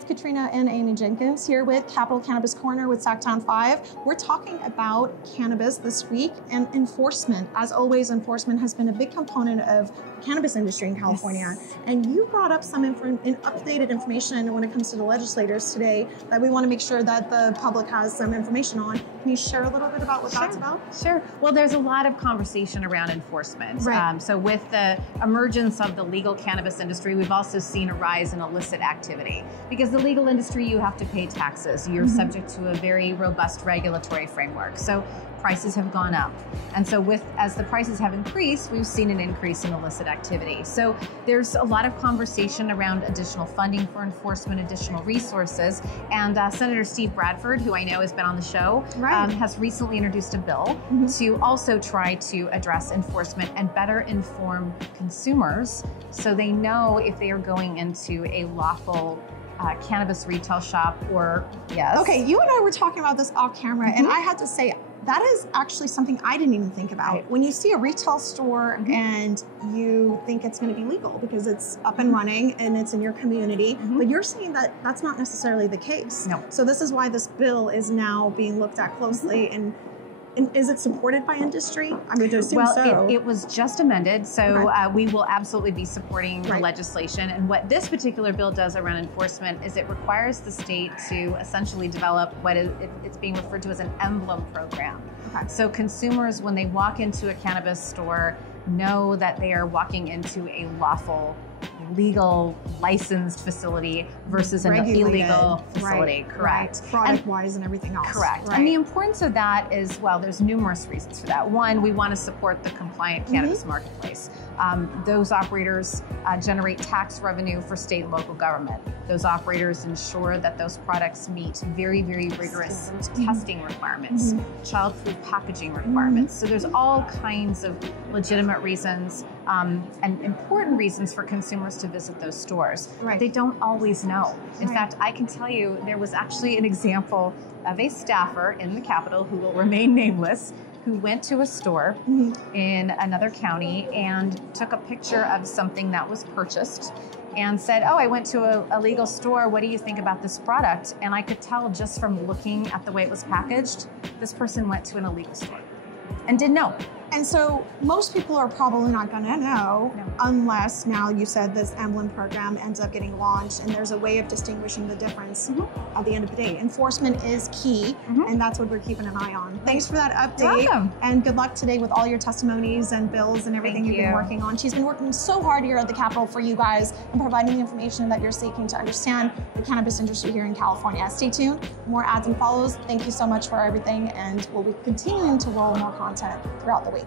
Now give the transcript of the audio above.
it's Katrina and Amy Jenkins here with Capital Cannabis Corner with Sacktown 5. We're talking about cannabis this week and enforcement. As always, enforcement has been a big component of the cannabis industry in California. Yes. And you brought up some updated information when it comes to the legislators today that we want to make sure that the public has some information on. Can you share a little bit about what that's about? Sure. Well, there's a lot of conversation around enforcement. Right. So with the emergence of the legal cannabis industry, we've also seen a rise in illicit activity. Because the legal industry, you have to pay taxes. You're subject to a very robust regulatory framework. So prices have gone up. And so as the prices have increased, we've seen an increase in illicit activity. So there's a lot of conversation around additional funding for enforcement, additional resources. And Senator Steve Bradford, who I know has been on the show, has recently introduced a bill to also try to address enforcement and better inform consumers so they know if they are going into a lawful cannabis retail shop or, yes. Okay, you and I were talking about this off camera, and I had to say, that is actually something I didn't even think about. Right. When you see a retail store and you think it's going to be legal because it's up and running and it's in your community, but you're saying that that's not necessarily the case. No. So this is why this bill is now being looked at closely. And is it supported by industry? I mean, to assume so. It was just amended, so we will absolutely be supporting the legislation. And what this particular bill does around enforcement is it requires the state to essentially develop what it's being referred to as an emblem program. Okay. So consumers, when they walk into a cannabis store, know that they are walking into a lawful, legal, licensed facility versus an illegal facility. Correct. Product-wise and everything else. Correct. And the importance of that is, well, there's numerous reasons for that. One, we want to support the compliant cannabis marketplace. Those operators generate tax revenue for state and local government. Those operators ensure that those products meet very, very rigorous testing requirements, child-proof packaging requirements. So there's all kinds of legitimate reasons and important reasons for consumers to visit those stores. Right. They don't always know. In fact, I can tell you there was actually an example of a staffer in the Capitol who will remain nameless, who went to a store in another county and took a picture of something that was purchased and said, oh, I went to a legal store. What do you think about this product? And I could tell just from looking at the way it was packaged, this person went to an illegal store and didn't know. And so most people are probably not going to know unless now you said this emblem program ends up getting launched and there's a way of distinguishing the difference at the end of the day. Enforcement is key, and that's what we're keeping an eye on. Thanks for that update. You're welcome. And good luck today with all your testimonies and bills and everything you've been working on. She's been working so hard here at the Capitol for you guys and providing the information that you're seeking to understand the cannabis industry here in California. Stay tuned. More ads and follows. Thank you so much for everything, and we'll be continuing to roll more content throughout the week.